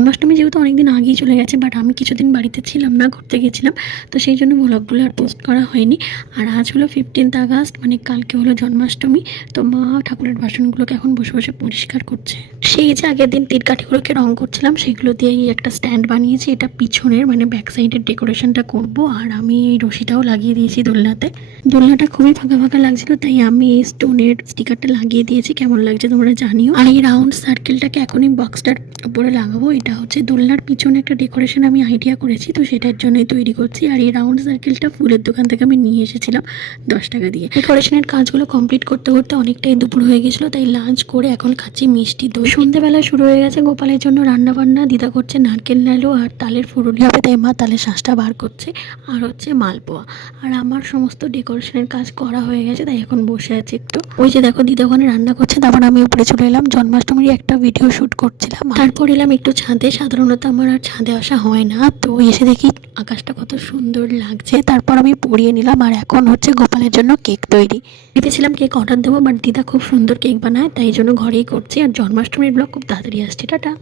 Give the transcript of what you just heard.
জন্মাষ্টমী যেহেতু অনেকদিন আগেই চলে গেছে, বাট আমি কিছুদিন বাড়িতে ছিলাম না, ঘুরতে গেছিলাম, তো সেই জন্য ভ্লগগুলো আর পোস্ট করা হয়নি। আর আজ হলো 15th আগস্ট, মানে কালকে হলো জন্মাষ্টমী। তো মা ঠাকুরের বাসনগুলোকে এখন বসে বসে পরিষ্কার করছে। সেই যে আগের দিন তীরকাঠিগুলোকে রং করছিলাম, সেগুলো দিয়েই একটা স্ট্যান্ড বানিয়েছি। এটা পিছনের মানে ব্যাক সাইডের ডেকোরেশনটা করব। আর আমি এই রশিটাও লাগিয়ে দিয়েছি দোলনাতে। দোলনাটা খুবই ফাঁকা ফাঁকা লাগছিল, তাই আমি এই স্টোনের স্টিকারটা লাগিয়ে দিয়েছি। কেমন লাগছে তোমরা জানিও। আর এই রাউন্ড সার্কেলটাকে এখনই বক্সটার উপরে লাগাবো। এটা হচ্ছে দোলনার পিছনে একটা ডেকোরেশন আমি আইডিয়া করেছি, তো সেটার জন্যই তৈরি করছি। আর এই রাউন্ড সার্কেলটা ফুলের দোকান থেকে আমি নিয়ে এসেছিলাম 10 টাকা দিয়ে। ডেকোরেশনের কাজগুলো কমপ্লিট করতে করতে অনেকটাই দুপুর হয়ে গেছিলো, তাই লাঞ্চ করে এখন খাচ্ছি মিষ্টি দই। সন্ধ্যেবেলা শুরু হয়ে গেছে গোপালের জন্য রান্না বান্না। দিদা করছে নারকেল নাড়ু আর তালের ফুরুলি হবে, তাই মা তালের শাঁসটা বার করছে। আর হচ্ছে মালপোয়া। আর আমার সমস্ত ডেকোরেশনের কাজ করা হয়ে গেছে, তাই এখন বসে আছি একটু। ওই যে দেখো দিদা ওখানে রান্না করছে, তারপর আমি উপরে চলে এলাম। জন্মাষ্টমীর একটা ভিডিও শ্যুট করছিলাম, তারপর এলাম একটু ছাদে। সাধারণত আমার আর ছাদে আসা হয় না, তো এসে দেখি আকাশটা কত সুন্দর লাগছে। তারপর আমি পরিয়ে নিলাম। আর এখন হচ্ছে গোপালের জন্য কেক তৈরি। ভেবেছিলাম কেক অর্ডার দেবো, বাট দিদা খুব সুন্দর কেক বানায়, তাই জন্য ঘরেই করছি। আর জন্মাষ্টমীর ব্লগ খুব তাড়াতাড়ি আসছে। টাটা।